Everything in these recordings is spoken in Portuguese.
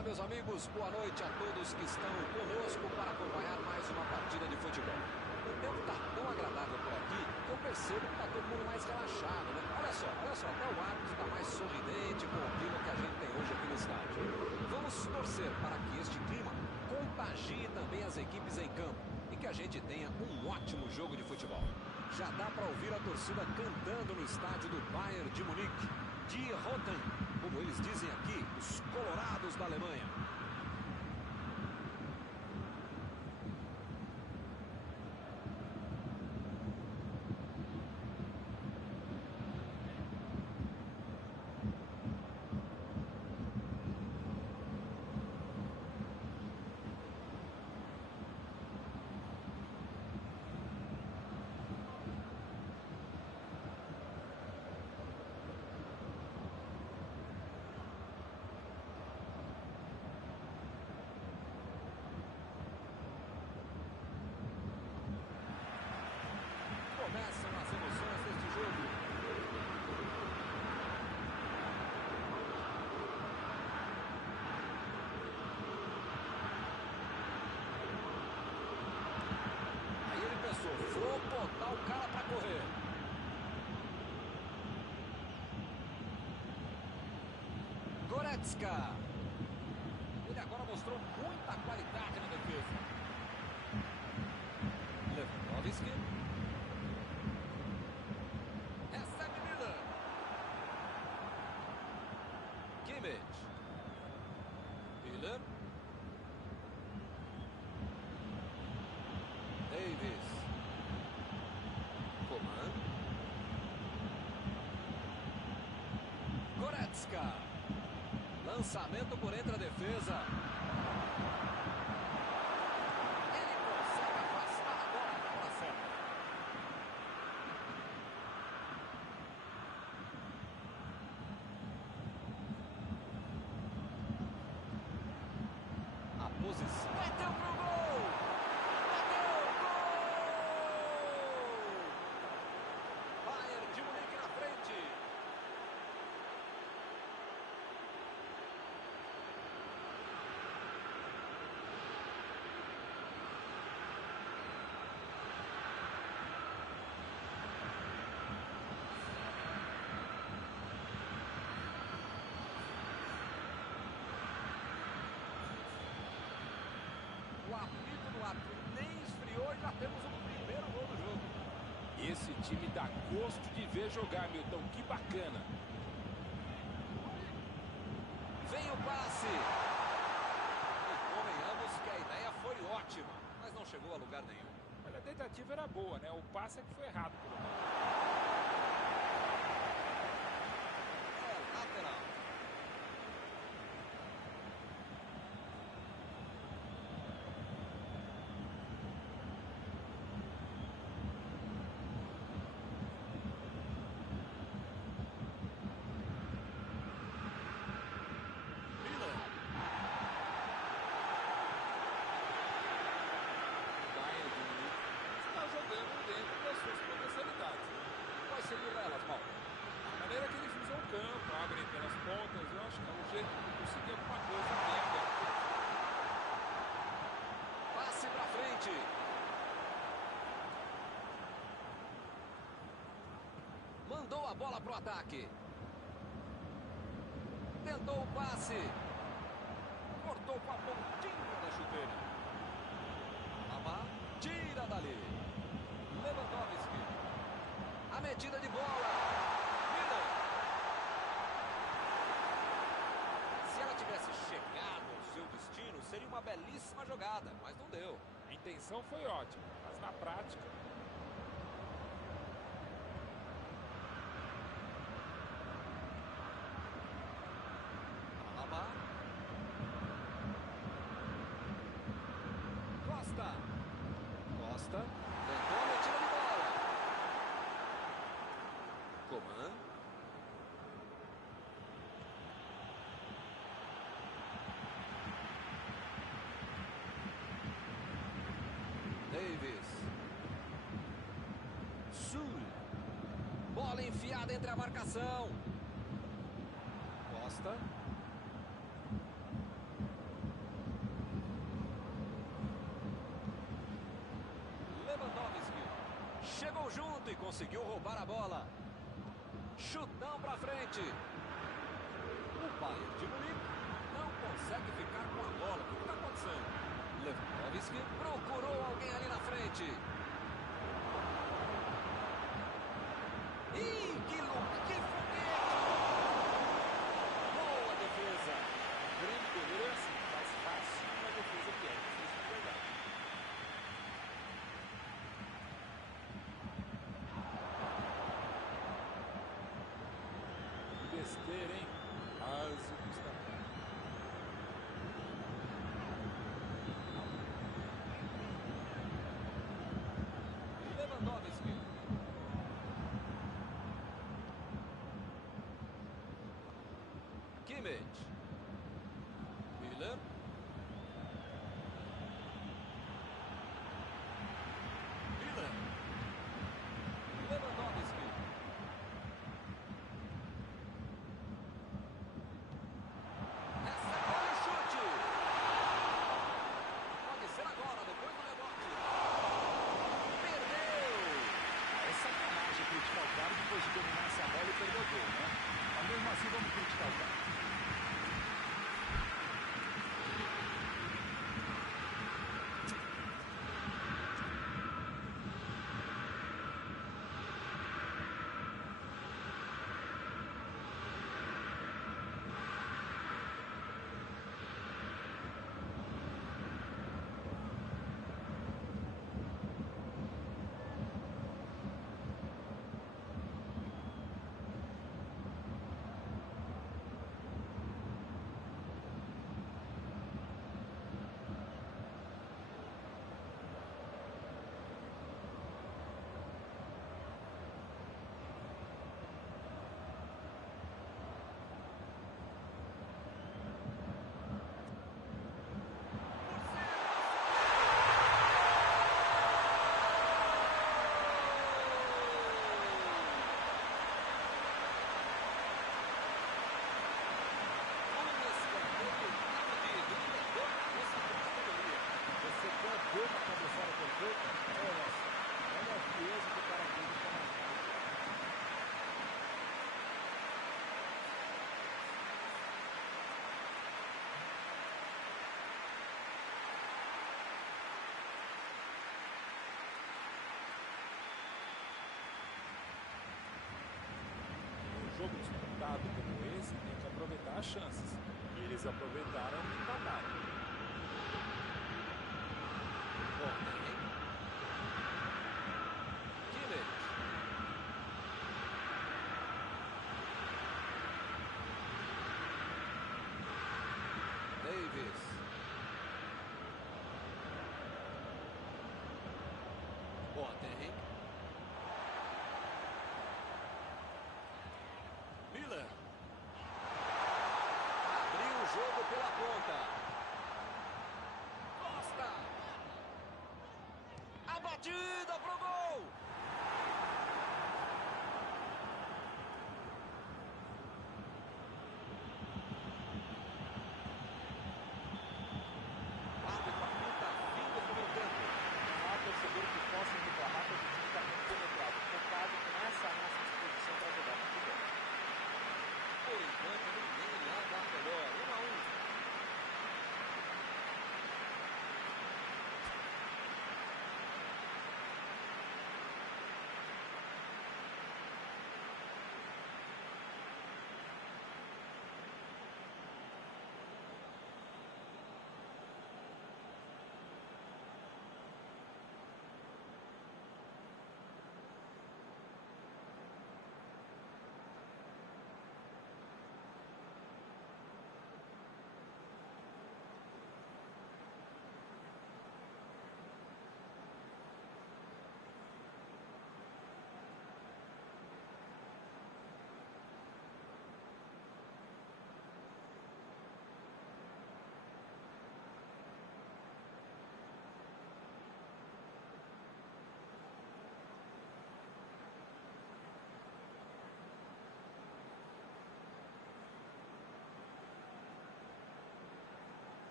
Olá, meus amigos, boa noite a todos que estão conosco para acompanhar mais uma partida de futebol. O tempo está tão agradável por aqui que eu percebo que está todo mundo mais relaxado, né? Olha só, até o árbitro está mais sorridente com o clima que a gente tem hoje aqui no estádio. Vamos torcer para que este clima contagie também as equipes em campo e que a gente tenha um ótimo jogo de futebol. Já dá para ouvir a torcida cantando no estádio do Bayern de Munique. Die Roten, como eles dizem aqui, os colorados da Alemanha. Começam as emoções deste jogo. Aí ele pensou, vou botar o cara para correr. Goretzka. Ele agora mostrou muita qualidade na defesa. Lewandowski. Kimmich. Miller. Davis. Coman. Goretzka. Lançamento por entre a defesa. Ele consegue afastar a bola para a bola certa. A posição. Bateu pro gol! Bateu! Gol! Bayern de Munique na frente. O apito do árbitro nem esfriou e já temos o primeiro gol do jogo. Esse time dá gosto de ver jogar, Milton. Que bacana. Vem o passe. E convenhamos que a ideia foi ótima, mas não chegou a lugar nenhum. Olha, a tentativa era boa, né? O passe é que foi errado, pelo menos. É lateral. Dentro das suas potencialidades. Quais seriam elas, Paulo? A maneira que eles usam o campo, abrem pelas pontas, eu acho que é um jeito de conseguir alguma coisa bem aberta. Passe pra frente. Mandou a bola pro ataque. Tentou o passe. Cortou com a pontinha da chuteira. Alaba tira dali. Lewandowski. A metida de bola. Miller. Se ela tivesse chegado ao seu destino, seria uma belíssima jogada, mas não deu. A intenção foi ótima, mas na prática... Alaba. Costa. Costa. Tentou a metida de bola. Coman. Davis. Sul. Bola enfiada entre a marcação. Costa. Correram junto e conseguiu roubar a bola. Chutão pra frente. O Bayern de Munique não consegue ficar com a bola. O que está acontecendo? Lewandowski procurou alguém ali na frente. Ih, que foguete! Boa defesa. O grande goleiro é assim, faz fácil uma defesa que é difícil de pegar. Besteira, hein? Quase que está bem. Lewandowski. Kimmich. Miller. Miller. Lewandowski. Recebeu o chute. Pode ser agora, depois do rebote. Perdeu. É sacanagem criticar o cara depois de dominar essa bola e perder o gol, né? Mas mesmo assim vamos criticar o cara. Deu uma cabeçada perfeita. Olha a frieza que o cara teve para marcar. Um jogo disputado como esse tem que aproveitar as chances. E eles aproveitaram e empataram. Kimmich. Davis. Boateng. Miller. Abriu o jogo pela ponta. Costa. A batida pro gol. O árbitro apita fim do primeiro tempo. Não há torcedor que possa reclamar que o time está muito penetrado, focado nessa nossa disposição para jogar futebol. Por enquanto, ninguém anda melhor. 1-1.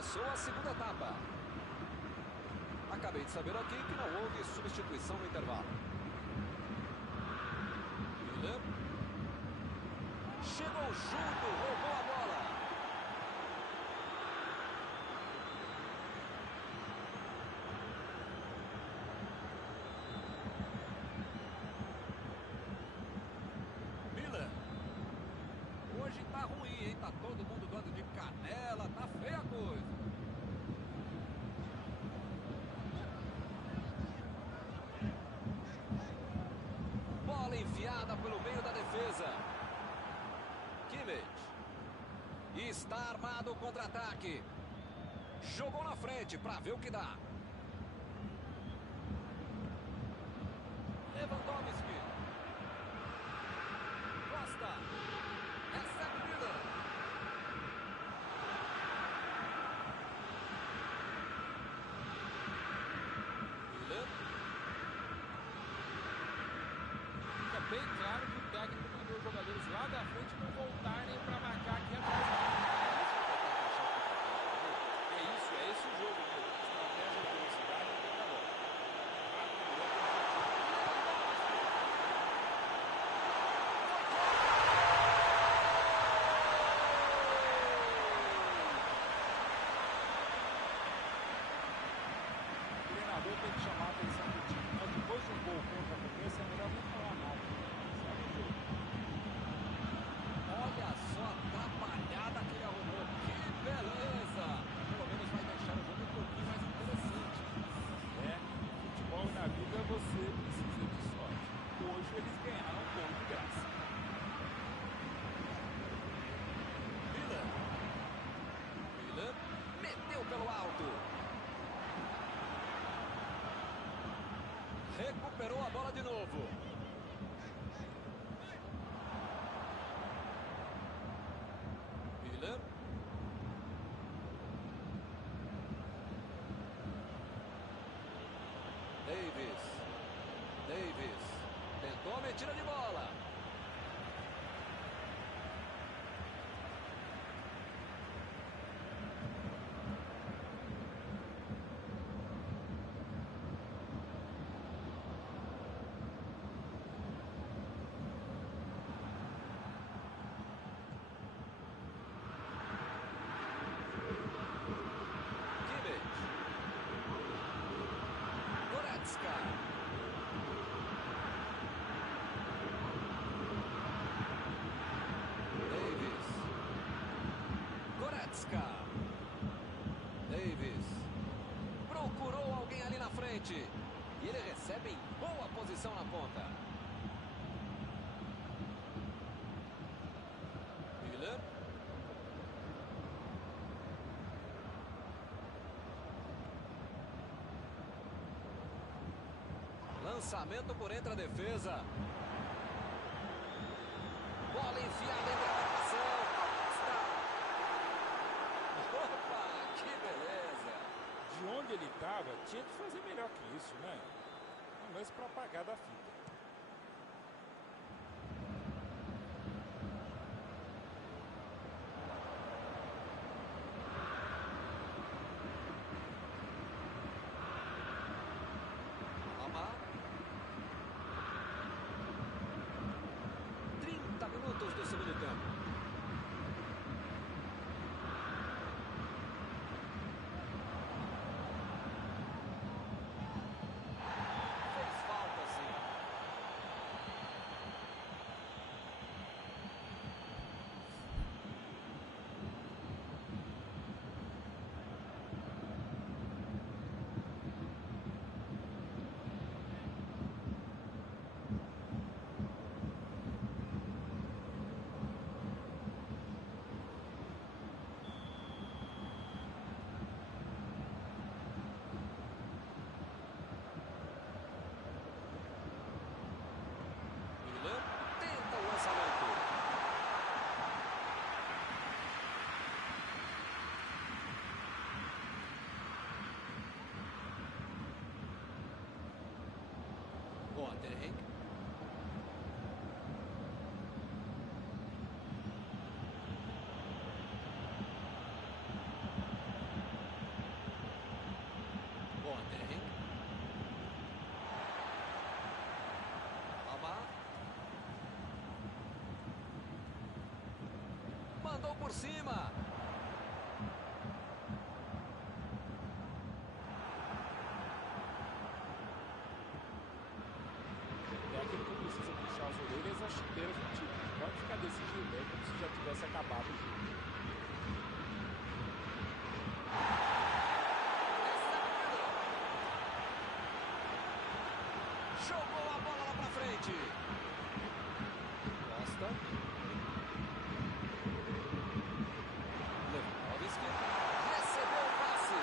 Começou a segunda etapa. Acabei de saber aqui que não houve substituição no intervalo. Miller. Chegou junto, roubou a bola. Miller. Hoje tá ruim, hein? Tá todo mundo dando de canela, tá feia a coisa. Bola enfiada pelo meio da defesa. Kimmich. Está armado o contra-ataque. Jogou na frente para ver o que dá. Lewandowski. Costa. Recebe Miller. Miller. Fica bem claro que o técnico mandou os jogadores lá da frente não voltarem para marcar aqui atrás. É esse o jogo, meu. Estratégia, velocidade e jogador. O treinador tem que chamar a atenção do time, mas depois de um gol contra a cabeça é melhor nem falar nada. Segue o jogo. Olha só a atrapalhada que ele arrumou. Que beleza! Pelo menos vai deixar o jogo um pouquinho mais interessante. Futebol na vida você precisa de sorte. Hoje eles ganharam um gol de graça. Miller. Miller meteu pelo alto. Recuperou a bola de novo. Miller. Davis. Tentou a metida de bola. Kimmich. Goretzka. Davis. Procurou alguém ali na frente. E ele recebe em boa posição na ponta. Miller. Lançamento por entre a defesa. Bola enfiada entre a marcação. Opa, que beleza. De onde ele estava, tinha que fazer melhor que isso, né? Um lance para apagar da fita. Amar. 30 minutos do segundo tempo. Fez falta, sim. Miller tenta o lançamento. Boateng. por cima. É aquilo que precisa puxar as orelhas e as chuteiras do time. Pode ficar desse jeito aí, como se já tivesse acabado o jogo. Jogou a bola lá pra frente. Costa. Lewandowski. Recebeu o passe.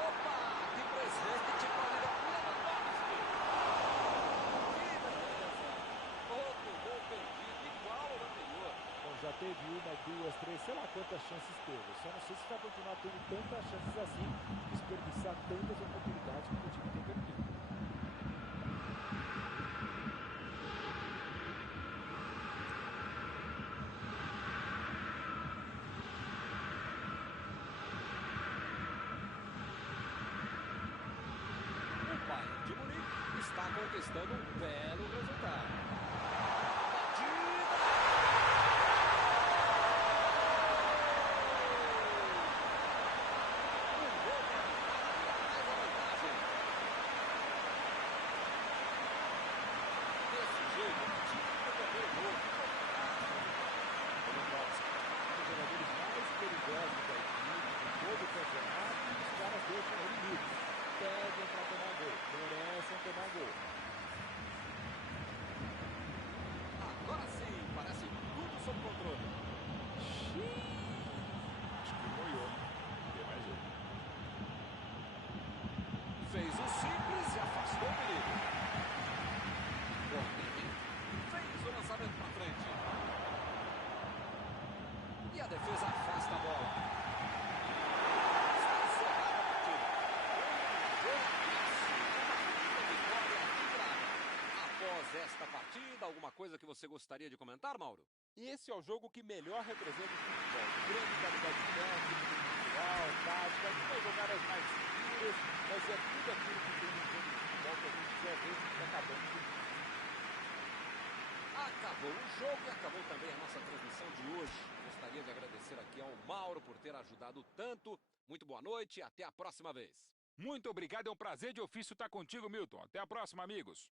Opa, que presente para Lewandowski. Que beleza. Outro gol perdido, igual ao anterior. Bom, já teve uma, duas, três, sei lá quantas chances teve. Só não sei se vai continuar tendo tantas chances assim, desperdiçar tantas oportunidades como o time tem perdido. O Bayern de Munique está conquistando um belo resultado. Batida! Um gol para tentar ampliar mais a vantagem. Desse jeito, o time vai perder o gol. Lewandowski, um dos jogadores mais perigosos da equipe, de todo o campeonato, e os caras deixam ele livre. Pedem para tomar gol, merecem tomar gol. Agora sim, parece tudo sob controle. Acho que moiou. Não tem mais jeito. Fez o simples e afastou o perigo. Rodrigo fez o lançamento para frente. E a defesa afasta a bola. Está encerrada a partida. Uma vitória equilibrada. Após esta partida, alguma coisa que você gostaria de comentar, Mauro? E esse é o jogo que melhor representa o futebol. Grande qualidade técnica, individual, tática, algumas jogadas mais seguras, mas é tudo aquilo que tem no jogo de futebol que a gente quer ver se acabando com isso. Acabou o jogo e acabou também a nossa transmissão de hoje. Gostaria de agradecer aqui ao Mauro por ter ajudado tanto. Muito boa noite e até a próxima vez. Muito obrigado, é um prazer de ofício estar contigo, Milton. Até a próxima, amigos.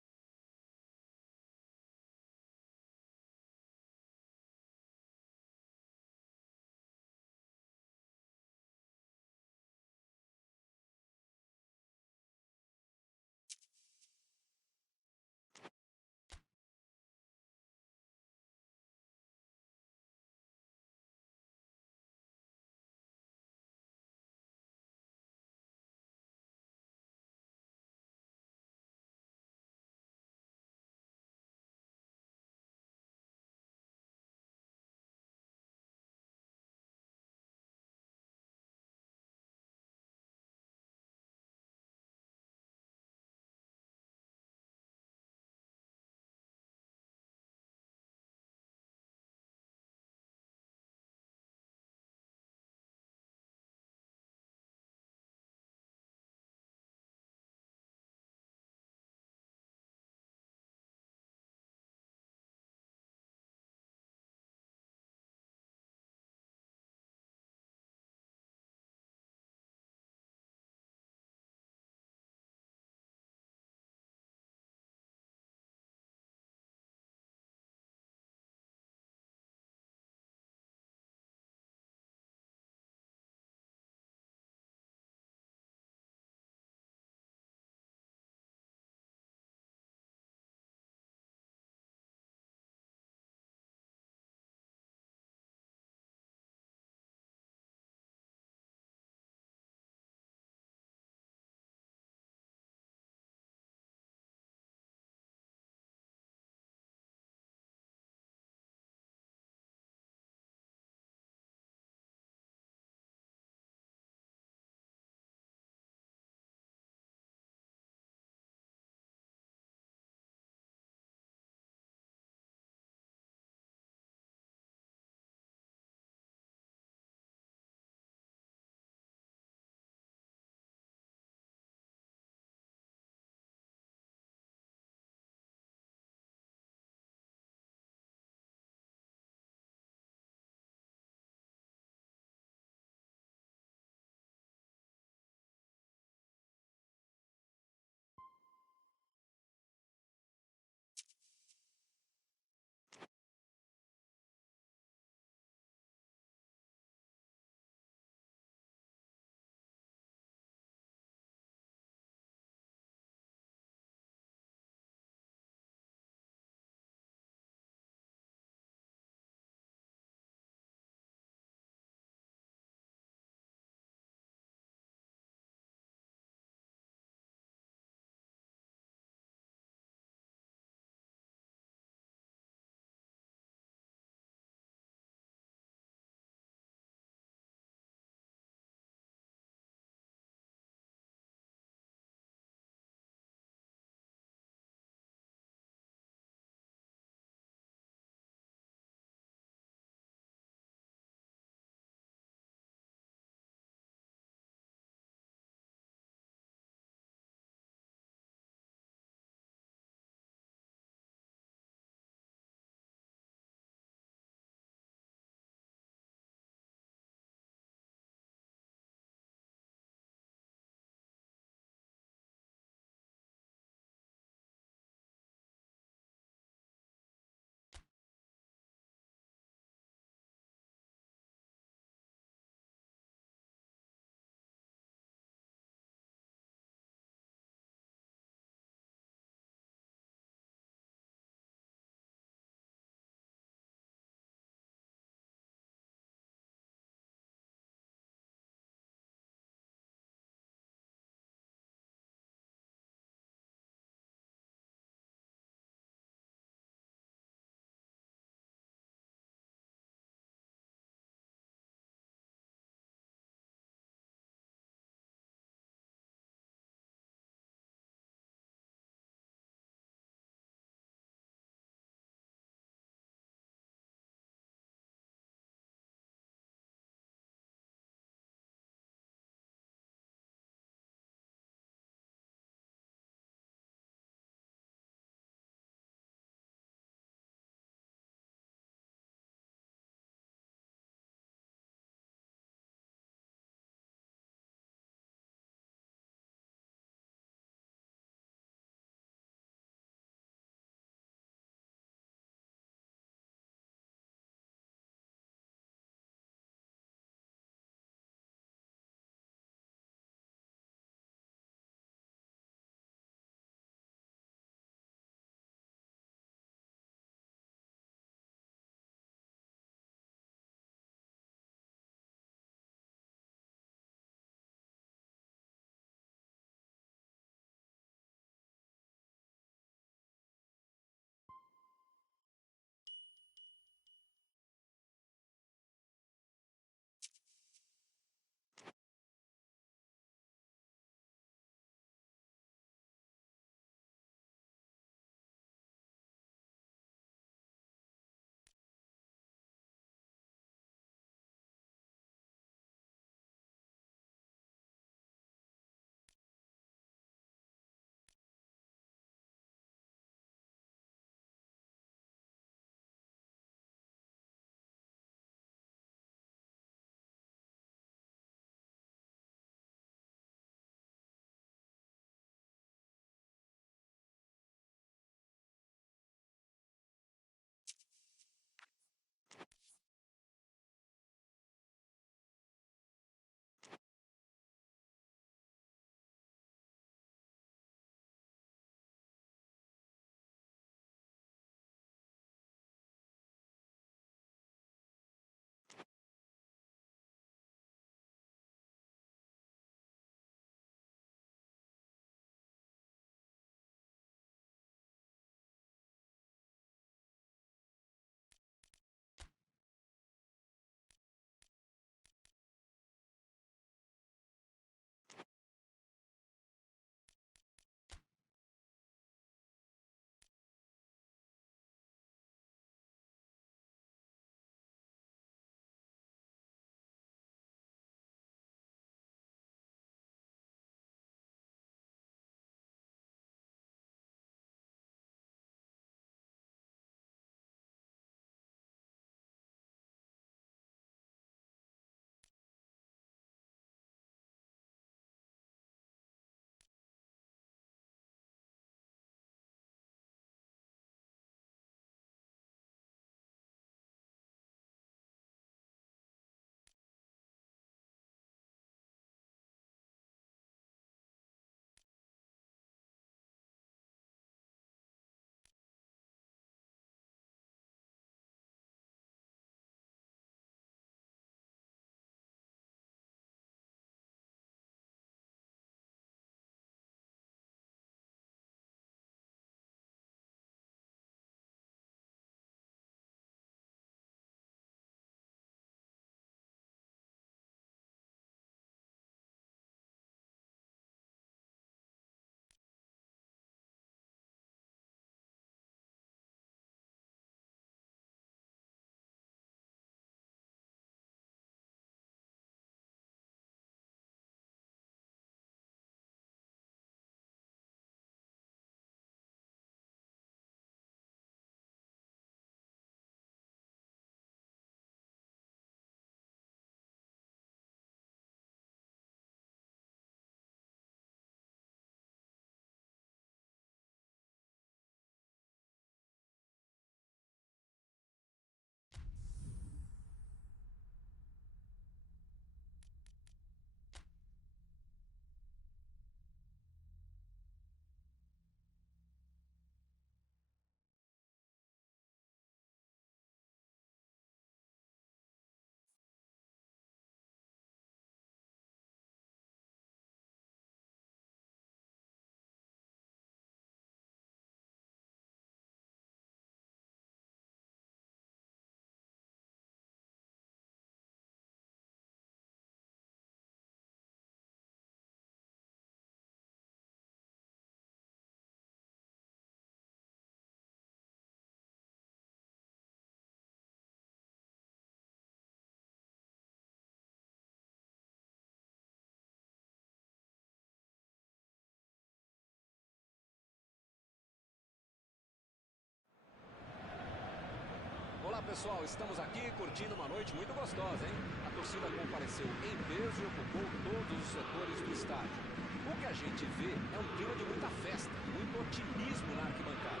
Olá pessoal, estamos aqui curtindo uma noite muito gostosa, hein? A torcida compareceu em peso e ocupou todos os setores do estádio. O que a gente vê é um clima de muita festa, muito otimismo na arquibancada.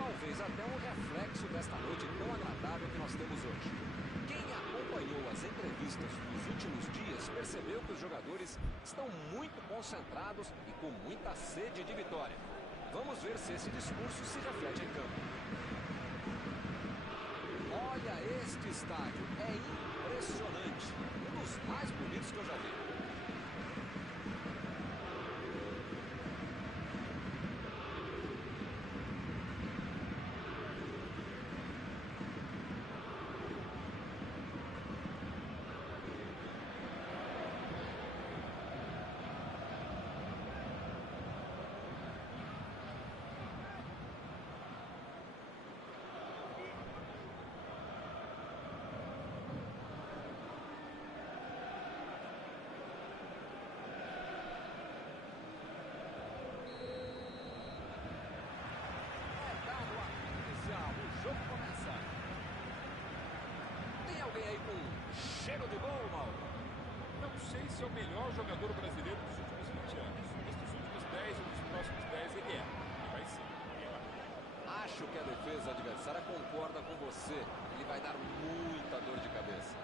Talvez até um reflexo desta noite tão agradável que nós temos hoje. Quem acompanhou as entrevistas dos últimos dias percebeu que os jogadores estão muito concentrados e com muita sede de vitória. Vamos ver se esse discurso se reflete em campo. Olha este estádio, é impressionante, um dos mais bonitos que eu já vi. O jogo começa. Tem alguém aí com cheiro de gol, Mauro? Não sei se é o melhor jogador brasileiro dos últimos 20 anos. Mas dos últimos 10 ou dos próximos 10 ele é. E vai ser. Acho que a defesa adversária concorda com você. Ele vai dar muita dor de cabeça.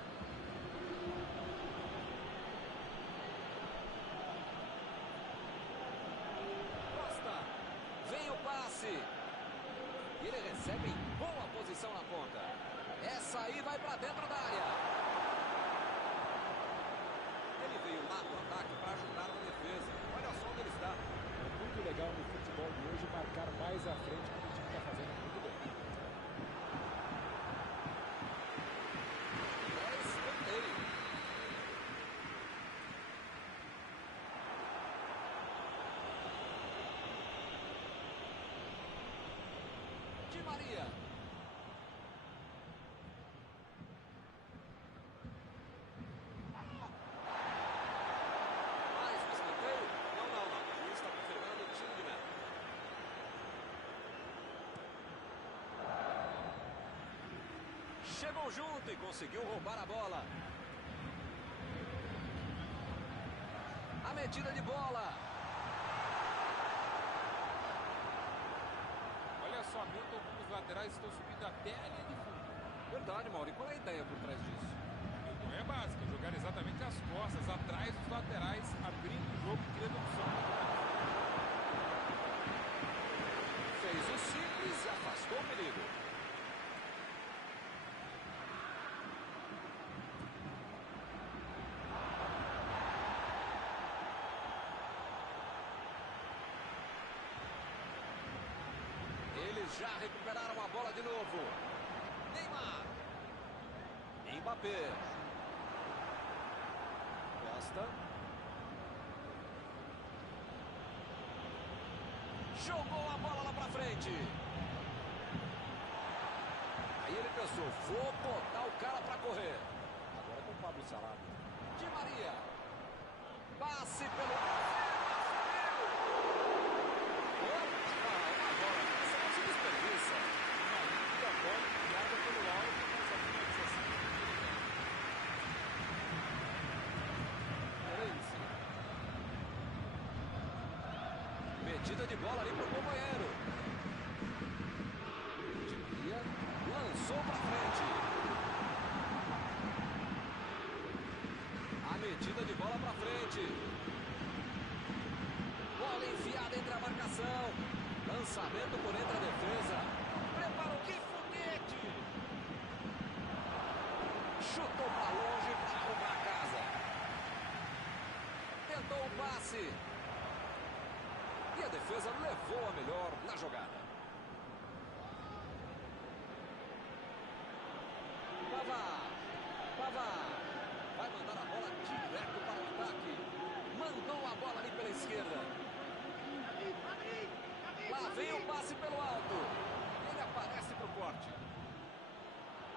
Costa. Vem o passe. E ele recebe em boa posição na ponta. Essa aí vai para dentro da área. Ele veio lá no ataque para ajudar na defesa. Olha só onde ele está. É muito legal no futebol de hoje marcar mais à frente que o time está fazendo muito bem. É escanteio. Di Maria. Mais um escanteio? Não. O juiz está confirmando o tiro de meta. Chegou junto e conseguiu roubar a bola. A metida de bola. Olha só, Milton, como os laterais estão subindo até a linha de fundo. Verdade, Mauro. E qual é a ideia por trás disso? Milton, é básica, jogar exatamente as costas, atrás dos laterais, abrindo o jogo, criando opção. Fez o simples e afastou o perigo. Eles já recuperaram a bola de novo. Neymar. Mbappé. Costa. Jogou a bola lá pra frente. Aí ele pensou, vou botar o cara pra correr. Agora com o Pablo Sarabia. Di Maria. Passe pelo... Opa, uma bola dessa não se desperdiça. Uma linda bola enfiada pelo alto, mas a finalização. Metida de bola ali pro companheiro. Di Maria lançou pra frente. A metida de bola pra frente. Bola enfiada entre a marcação. Lançamento por entre a defesa. Preparou, que foguete! Chutou pra longe pra arrumar a casa. Tentou o passe. E a defesa levou a melhor na jogada. Pavard. Vai mandar a bola direto para o ataque. Mandou a bola ali pela esquerda. Lá vem o passe pelo alto. Ele aparece pro corte.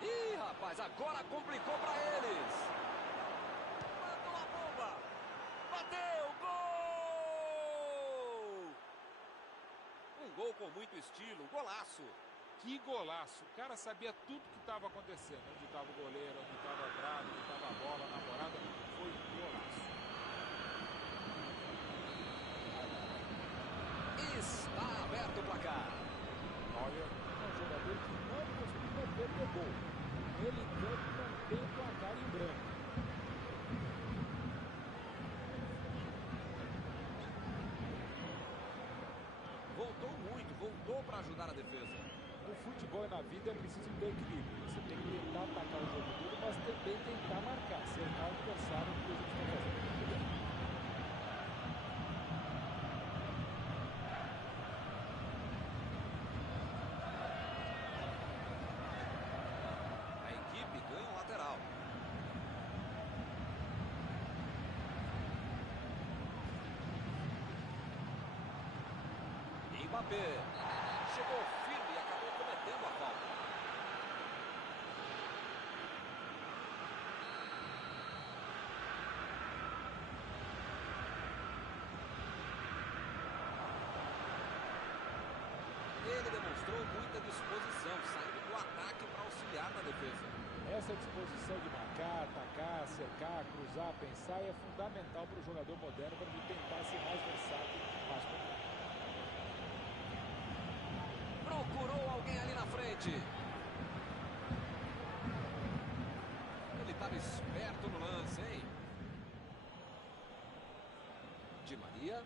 Ih, rapaz, agora complicou para eles. Mandou a bomba. Bateu, gol! Um gol com muito estilo, golaço. Que golaço! O cara sabia tudo que estava acontecendo. Onde estava o goleiro, onde estava a trave, onde estava a bola, na morada. Foi um golaço. Está aberto o placar. Neuer É um jogador que não costuma perder gol. Ele em campo não tem placar em branco. Voltou muito, voltou para ajudar a defesa. No futebol e na vida é preciso ter equilíbrio. Você tem que tentar atacar o jogo todo, mas também tentar marcar, cercar o adversário que a gente está fazendo muito bem. A equipe ganha um lateral. Mbappé chegou firme e acabou cometendo a falta. Ele demonstrou muita disposição, saindo do ataque para auxiliar na defesa. Essa disposição de marcar, atacar, cercar, cruzar, pensar é fundamental para o jogador moderno para ele tentar ser mais versátil, mais completo. Procurou alguém ali na frente. Ele estava esperto no lance, hein? Di Maria.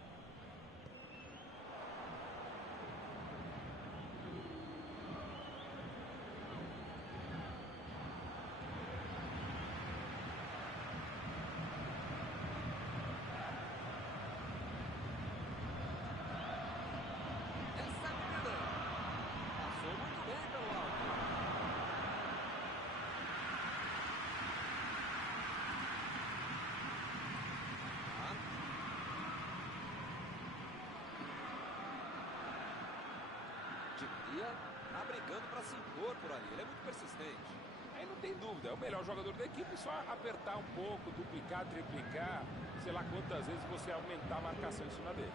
Tá brigando para se impor por ali, ele é muito persistente. Aí não tem dúvida, é o melhor jogador da equipe, só apertar um pouco, duplicar, triplicar, sei lá quantas vezes você aumentar a marcação em cima dele.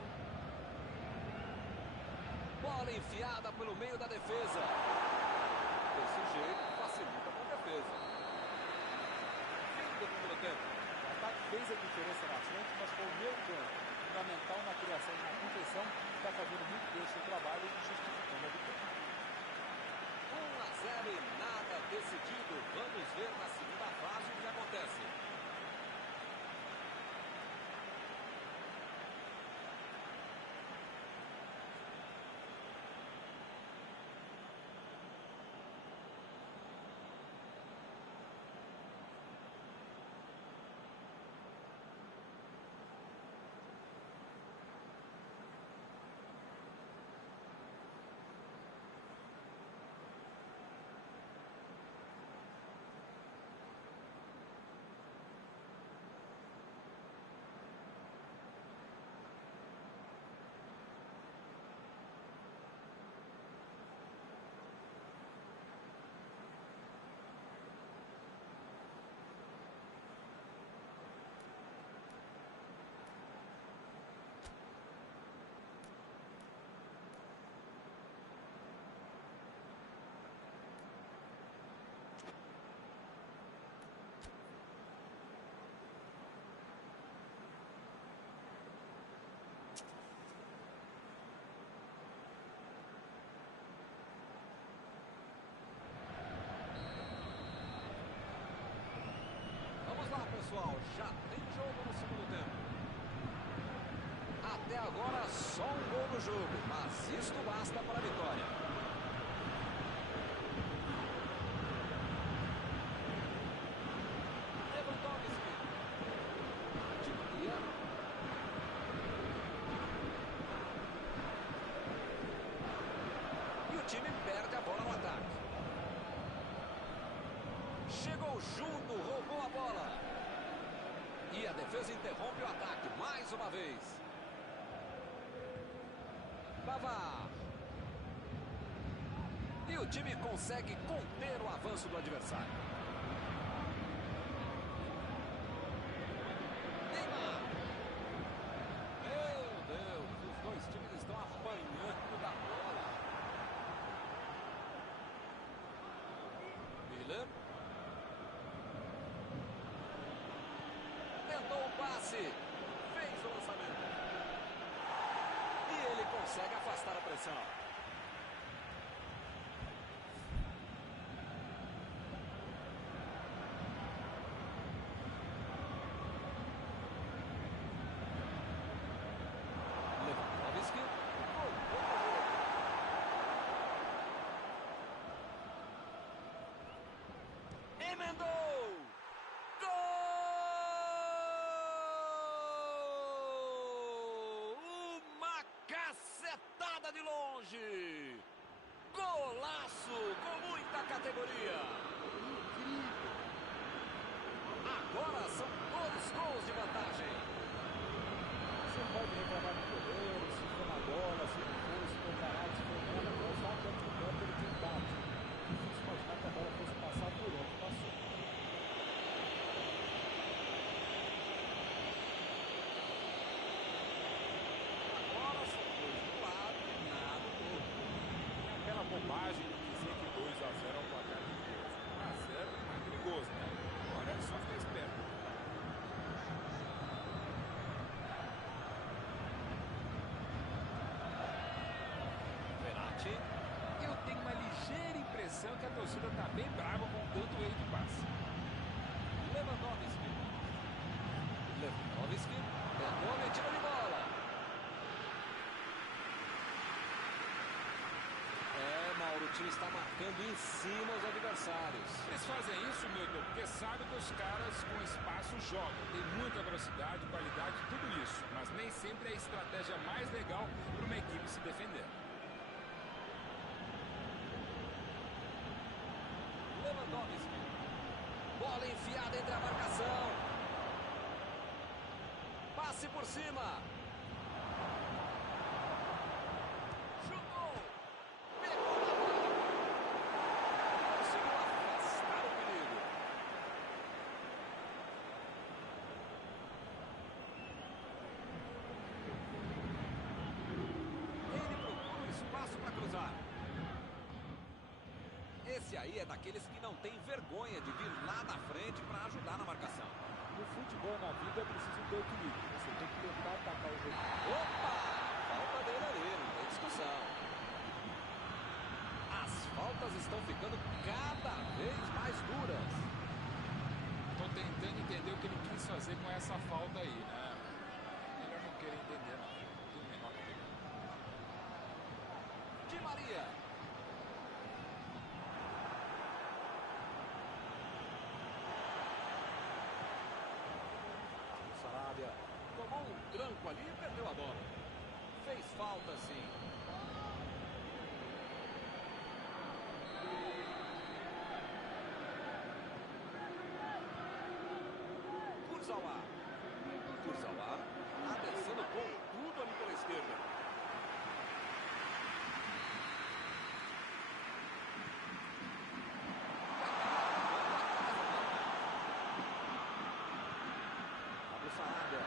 Bola enfiada pelo meio da defesa. Desse jeito facilita para a defesa. Fim do primeiro tempo. O ataque fez a diferença na frente, mas foi o meio campo, fundamental na criação e na contenção, está fazendo muito bem o seu trabalho e justificando a vitória. 1-0 e nada decidido. Vamos ver na segunda fase o que acontece. Pessoal, já tem jogo no segundo tempo. Até agora só um gol no jogo, mas isto basta para a vitória. Lewandowski. Di Maria. E o time perde a bola no ataque. Chegou junto, roubou a bola. E a defesa interrompe o ataque mais uma vez. Pavard. E o time consegue conter o avanço do adversário. Neymar. Meu Deus, os dois times estão apanhando da bola. Miller. Tentou o passe. Fez o lançamento. E ele consegue afastar a pressão. Lewandowski. Emendou! Gol! Uma cacetada de longe! Golaço com muita categoria! Incrível! Agora são 2 gols de vantagem. Você pode reclamar do goleiro, se for na bola, se não for, se for parado, se for nada, mas lá dentro do campo ele tem bate. Difícil imaginar que a bola fosse passar por onde passou. Agora são 2 do lado e nada do outro. Tem aquela bobagem de dizer que 2 a 0 é um placar perigoso. 1 a 0 não é perigoso, né? Agora é só ficar esperto. Verratti. Eu tenho uma ligeira impressão que a torcida está bem brava com tanto erro de passe. Lewandowski. Lewandowski. Tentou a metida de bola. Mauro, o time está marcando em cima os adversários. Eles fazem isso, Milton, porque sabem que os caras com espaço jogam. Tem muita velocidade, qualidade, tudo isso. Mas nem sempre é a estratégia mais legal para uma equipe se defender. Lewandowski. Bola enfiada entre a marcação. Passe por cima. Chutou. Pegou na bola. Conseguiu afastar o perigo. Ele procura um espaço para cruzar. Esse aí é daqueles que não tem vergonha de vir lá da frente para ajudar na marcação. No futebol, na vida, é preciso ter equilíbrio. Você tem que tentar atacar o jogo. Opa! Falta dele ali, não tem discussão. As faltas estão ficando cada vez mais duras. Estou tentando entender o que ele quis fazer com essa falta aí, né? Melhor não querer entender, não. Não tem o menor problema. Di Maria. Sarabia tomou um tranco ali e perdeu a bola. Fez falta, sim. Kurzawa. Kurzawa tá descendo com tudo ali pela esquerda. Sarabia.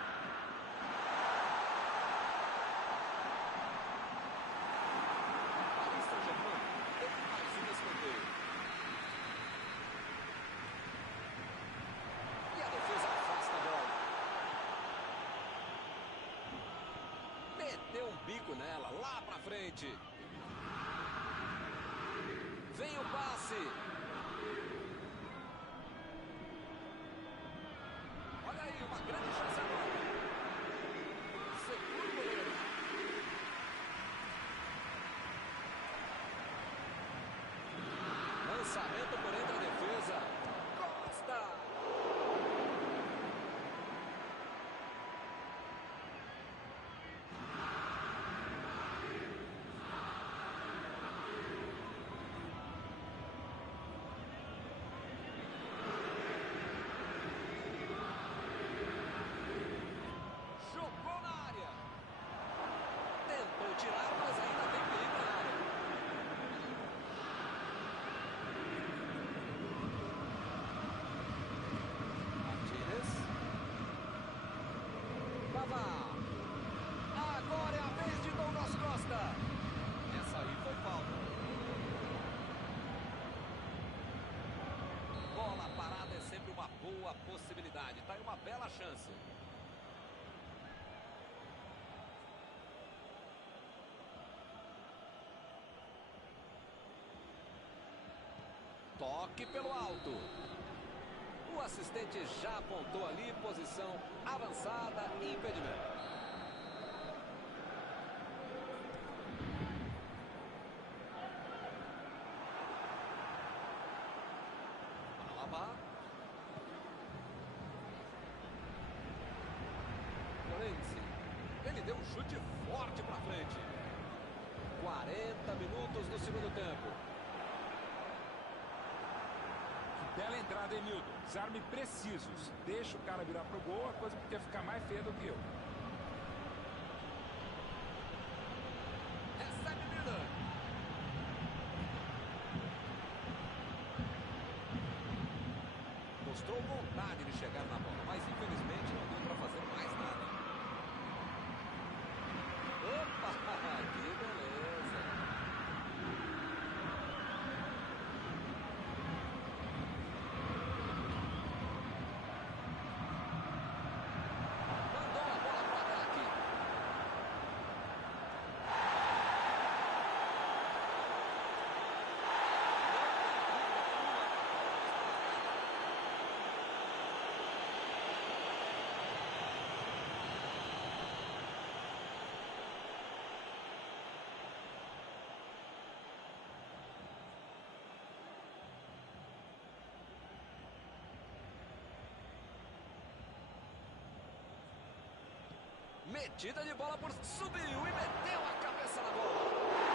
Paris Saint-Germain tem mais um escanteio. E a defesa afasta a bola. Meteu um bico nela, lá pra frente. Vem o passe. Olha aí, uma grande chance agora. Segura o goleiro. Lançamento por entre a defesa. Costa. Jogou na área. Tentou tirar, mas ainda tem perigo na área. Martínez. Pavard. Agora é a vez de Douglas Costa. Essa aí foi falta. uma boa possibilidade, tá aí uma bela chance. Toque pelo alto. O assistente já apontou ali, posição avançada, impedimento. Alaba. Florenzi. Ele deu um chute forte para frente. 40 minutos no segundo tempo. Bela entrada, hein, Milton? Desarme precisos. Deixa o cara virar pro gol, a coisa podia ficar mais feia do que eu. Recebe Miller. Mostrou vontade de chegar na bola, mas infelizmente não deu para fazer mais nada. Opa, que beleza. Metida de bola por... Subiu e meteu a cabeça na bola.